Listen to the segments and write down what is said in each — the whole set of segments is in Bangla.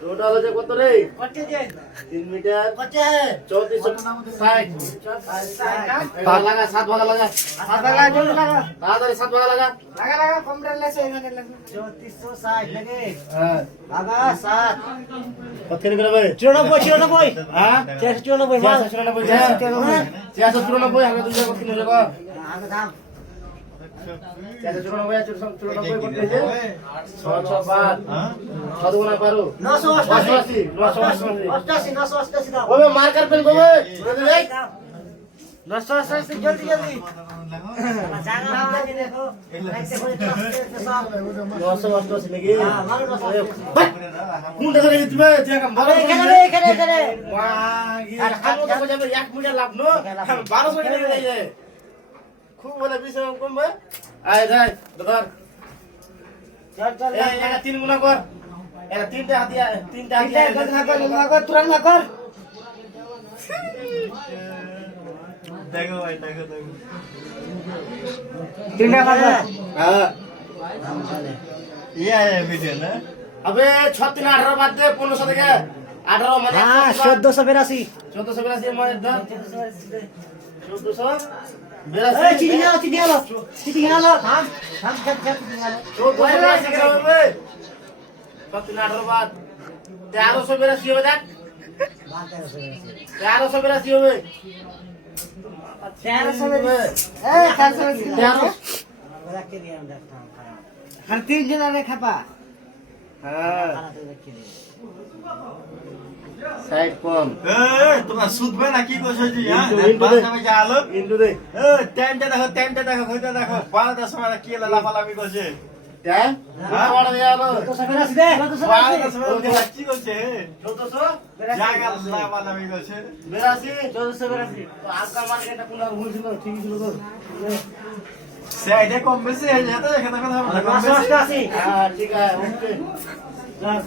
টোটাল আছে কত রে? 3 মিটার 3460 লাগা 7 ভাগা লাগা 7 ভাগা জলদি লাগা তাড়াতাড়ি 7 ভাগা লাগা লাগা লাগা কমপ্লিট লেছে এখানে লাগা 3460 লাগে হ্যাঁ লাগা 7 কত করে হবে 94 হ্যাঁ 494 মাল 494 আগে দুই জায়গা কিনে লাগা আগে দাম 494 করতে যে 665 হ্যাঁ কত গুণা পারো 988 988 ওবে মার্কার পেন গোবে বলে দে 988 জলদি জলদি জানা লাগে দেখো দেখতে করে 988 নাকি হ্যাঁ মারো 988 কোনটা করে দিবে তুই কাম বড় এখানে মাগি আর কাম তো যাবে 1 মিটার লাভ নো 1200 টাকা দিয়ে যায় খুব বলে বিষয় কম ভাই আয় যাই ধর চল এই এটা 3 গুণা কর এটা তিনটা হাতিয়া না কর তুরন্ত না কর দেখো ভাই দেখো তিনটা কর হ্যাঁ ये है वीडियो ना अबे 6 3 18 बात दे 1500 থেকে 18 মানে हां 1482 মানে ধর 1482 এই চিঠি গেলো থাম হবে 18 বাদ 1382 হবে দেখ 1382 হবে 1382 এই 1382 রাখ কে দিলাম দেখ হর 3 জন রে খাপা হ্যাঁ সাইড কোন তোমার সুদবে না কি কইছো জি হ্যাঁ বাজাবে যালো ইন্দু দে টাইমটা দেখো কইতে দেখো 12 সময় কি লাফালাফি করছে টাইম বড় দেয়ালো তো সবেরা সিধে 12 সময় কি করছে 1400 জায়গা লাফালাফি করছে 82 1482 তো আজকাল মার্কেটটা কোন হইছিল ঠিক ছিল তো সাইডে কম বেশি হয়ে যেত এখানে কথা হবে 988 হ্যাঁ ঠিক আছে ওকে যাক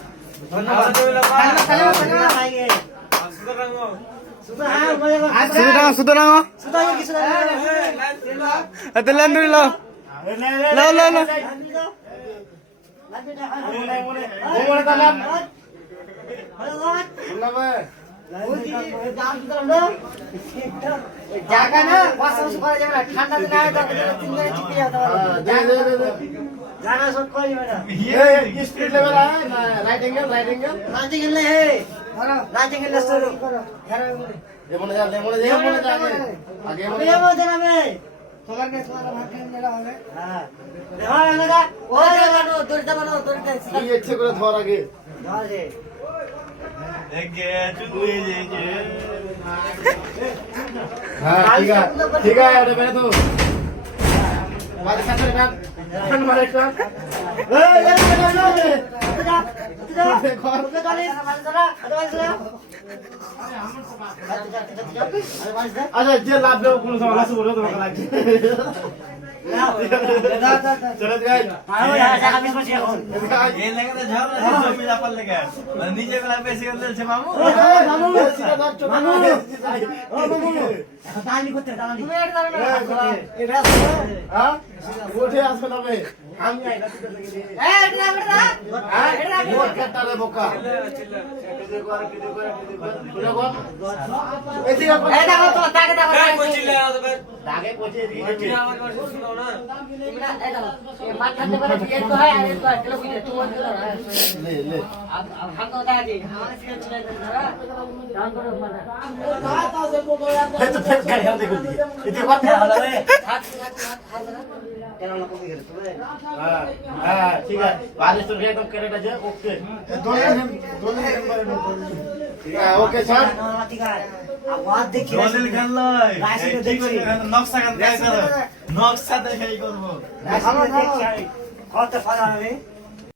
ধন্যবাদ জায়গা না ঠান্ডা দিন जाना सब कोई बेटा ये स्पीड लेवल है राइट एंगल है राइट एंगल स्टोर ये बोले जा आगे बोले ना बे तुम्हारा भाग मेरा होवे हां देखो ना ओ जानो दौड़ता बनो ये अच्छे করে ধর আগে ধর রে দেখে চুই যে हां ठीक है এটা বেরে তো मारे साथ में कान मारे कान ए ये जा घर पे चले अच्छा जे लाभ ले कोन समस्या से बोलो তোমাকে লাগছে चलो गाइस आओ यार জায়গা মিস করছি এখন ये लगे तो झगड़ा जमीन अपन लगे नीचे वाला पैसे कर ले छे मामू मामू ओ मामू দাঁড়ানি করতে দাঁড়ানি তুমি এটা দাঁড়ানি এটা হ্যাঁ ওঠে আসবে না বে আমি আইলা তুই লাগি দে এ এটা হ্যাঁ এটা মোর কাটা রে বোকা কেদে করে এদিকে এই দেখো তো দাগে পচিলে আসবে দাগে পচে দিয়ে আমার কথা শুনো না তুমি না এই দেখো এই মাথাতে করে দিয়ে তো হয় আর তো চলো বুঝে তোমার ले हम तो दादा जी हमारे से चले जरा डाउन करो माना फिर गाड़ी हम देखो दिए इतने बात है वाला रे हाथ तेरा लोग भी करे तुम्हें हां ठीक है बारिश तो एकदम करेक्ट है ओके दोनों ठीक है ओके सर ठीक है आवाज देखिए দলিল গান লয় নকশা গান গাই করো নকশা দেখাই করব কত ফালা রে